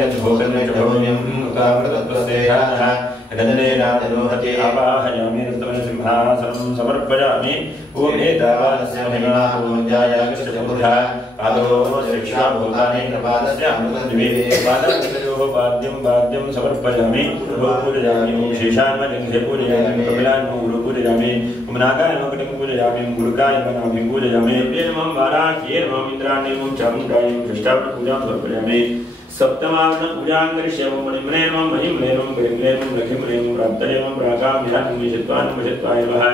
यच्छोकन्यच्छोकन्यं कामृतत्वस्तेहानः रजनेनादरोहते आवाहयामि रक्तमसिंहासनं समर्पयामि ओम एतावानस्य महिमा पूज्यायागश्चतुर्धा पादो शिक्षा भूतानि प्रपादस्य अमृतद्वीपे पादकयोः पाद्यं समर्पयामि पूजयामि ओम शेषान्मलिङ्गे पूजयामि कपिलान्मूलं पूजयामि ओम नागान्मकटिं पूजयामि गुरुकायमनाभिं पूजयामि नमः वाराह्ये नमः इन्द्राण्ये नमः चामुण्डायै कृष्णापूजां समर्पयामि सप्तमावरण पूजां करिष्यामि मणिम्रेणं महिम्रेणं गरिम्रेणं लखिम्रेणं प्राप्तरेणं प्राकाम्यानं विचित्वान् वशित्वाय नमः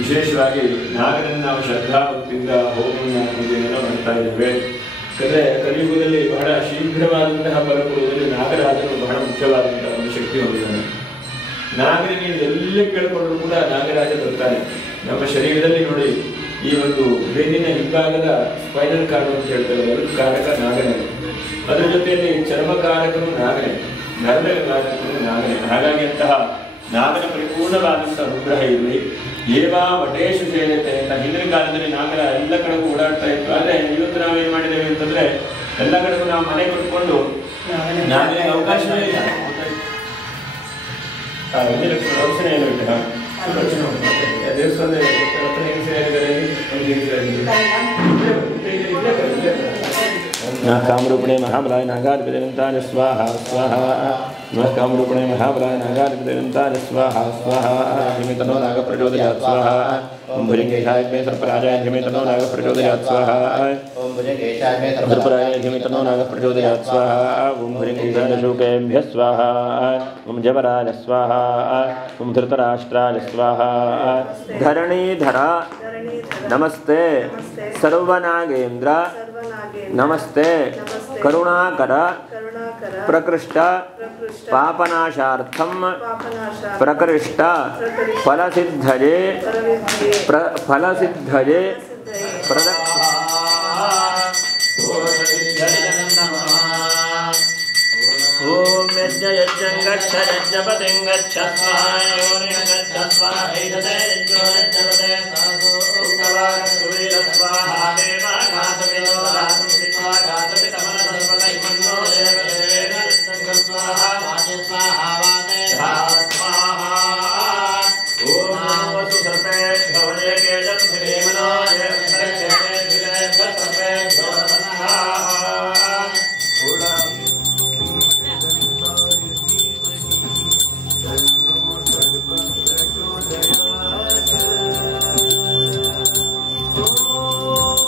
ವಿಶೇಷವಾಗಿ ನಾಗರನ್ನು ನಾವು ಶ್ರದ್ಧಾ ಭಕ್ತಿಯಿಂದ ಹೋಮವನ್ನು ಪೂಜೆಯನ್ನು ಮಾಡ್ತಾ ಇದ್ದೇವೆ. ಯಾಕಂದರೆ ಕಲಿಯುಗದಲ್ಲಿ ಬಹಳ ಶೀಘ್ರವಾದಂತಹ ಫಲ ಕೊಡುವುದರಲ್ಲಿ ನಾಗರಾಜನು ಬಹಳ ಮುಖ್ಯವಾದಂತಹ ಒಂದು ಶಕ್ತಿ ಹೊಂದಿದ್ದಾನೆ. ನಾಗರಿಗೆ ಎಲ್ಲಿ ಕೇಳಿಕೊಂಡ್ರು ಕೂಡ ನಾಗರಾಜ ಬರ್ತಾನೆ. ನಮ್ಮ ಶರೀರದಲ್ಲಿ ನೋಡಿ ಈ ಒಂದು ಬೆನ್ನಿನ ಹಿಂಭಾಗದ ಸ್ಪೈನಲ್ ಕಾರ್ಡ್ ಅಂತ ಹೇಳ್ತಾರೆ, ಅದರ ಕಾರಕ ನಾಗನೇ. ಅದರ ಜೊತೆಯಲ್ಲಿ ಚರ್ಮಕಾರಕನು ನಾಗನೇ, ನರದ ಕಾರಕನು ನಾಗನೇ. ಹಾಗಾಗಿ ಅಂತಹ ನಾಗನ ಪರಿಪೂರ್ಣವಾದಂತಹ ಅನುಗ್ರಹ ಇರಲಿ. ಏವಾ ವಟೇಶು ಸೇರುತ್ತೆ ಅಂತ ಹಿಂದಿನ ಕಾಲದಲ್ಲಿ ನಾಗರ ಎಲ್ಲ ಕಡೆಗೂ ಓಡಾಡ್ತಾ ಇತ್ತು. ಆದರೆ ಇವತ್ತು ನಾವೇನು ಮಾಡಿದ್ದೇವೆ ಅಂತಂದ್ರೆ ಎಲ್ಲ ಕಡೆಗೂ ನಾವು ಮನೆ ಕಟ್ಕೊಂಡು ನಾಗನಿಗೆ ಅವಕಾಶವೇ ಇಲ್ಲ. ರಕ್ಷಣೆ ಏನು ಇಲ್ಲ, ದೇವಸ್ಥಾನ कामरूपिणे महाबलाय नागाधिपतिरन्ताय स्वाहा स्वाहा कामरूपिणे महाबलाय नागाधिपतिरन्ताय स्वाहा स्वाहा धीमेतनो नागप्रचोदयात् स्वाहा ओम भुजंगेशाय मे सर्पराजाय धीमेतनो नागप्रचोदयात् स्वाहा ओम भुजंगेशाय मे सर्पराजाय धीमेतनो नागप्रचोदयात् स्वाहा ओम भुजंगेशाय शोकेभ्यः स्वाहा ओम जवराज स्वाहा ओम धृतराष्ट्राय स्वाहा धरणीधर नमस्ते सर्वनागेन्द्र नमस्ते करुणाकर प्रकृष्ट पापनाशार्थम प्रकृष्ट फलसिद्धये फलसिद्धये ओम यज्ञं गच्छ यज्ञपतिं गच्छ स्वाहा योनिं गच्छ स्वाहा एतते यज्ञपते साधु उक्तवान् सुवीर स्वाहा देवाघातमिनो घातमितमनसर्वदै मन्नो देवदेवेन स्वाहा वाजे स्वाहा वाते स्वाहा ओम नमो सर्पेभ्यो वजेकेजं भीमनो देवदेवेभ्यो सर्पेभ्यो स्वाहा Oh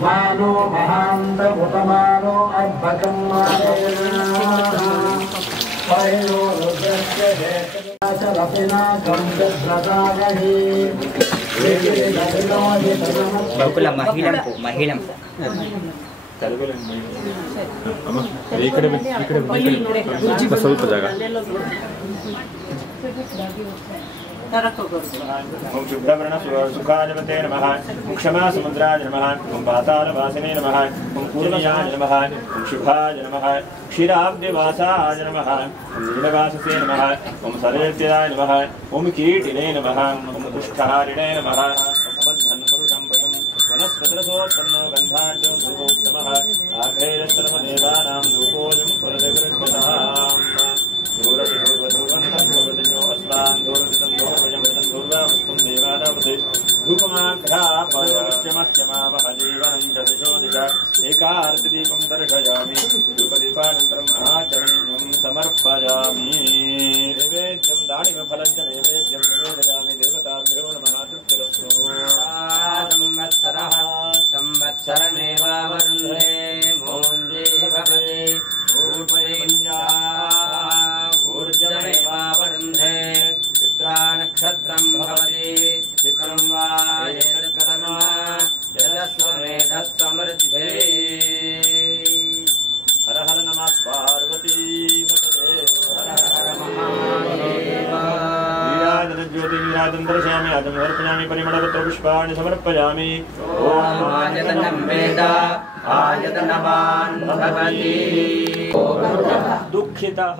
मानो महांत भूतमानो अद्भुतम परिणो रुद्रस्य हेतुराचरपिना गंधद्रदागहि Bagulah mahilang po, mahilang po. ಸ್ವಲ್ಪ ಜಾಗ ओम शुभ्रवर्ण सुखाजपते नमः ओम क्षमा समुद्राय नमः ओम पातालवासिने नमः ओम पूर्णयाय नमः ओम शुभाय नमः क्षीराब्धिवासाय नमः ओम नीलवाससे नमः ओम सरेत्यदाय नमः ओम कीटिने नमः ओम पुष्टहारिणे नमः ओम बद्धन पुरुषं वशं वनस्पतिरसोत्पन्नो गन्धाढ्यो सुभोक्तमः आघ्रेय सर्वदेवानां धूपोऽयं पुरदकृष्यताम् धूरति धूर्वधूर्वन्तं धूर्वतिजो अस्मान् धूर्वतितं धूर्वजमृतं धूर्वामस्तं देवानामसे धूपमाघ्रापयश्चमह्यमावह जीवनं च दिशो दिश एकार्तिदीपं दर्शयामि धूपदीपानन्तरम् आचमनीयं समर्पयामि नैवेद्यं दानिमफलं च नैवेद्यं निवेदयामि देवताभ्यो नमः तृप्तिरस्तु संवत्सरः संवत्सरमेवावरुन्धे मोञ्जे भवति ऊर्जमेवावरुन्धे चित्रानक्षत्रं भवति चित्रं वा एतत्कर्म यदस्वमेधः समृद्धे हर हर नमः पार्वती पतये हर हर महादेव ज्योति विराजं दर्शयामि आदं समर्पयामि परिमलपत्र पुष्पाणि समर्पयामि ओम आयतनं वेद आयतनवान् भवति दुःखितः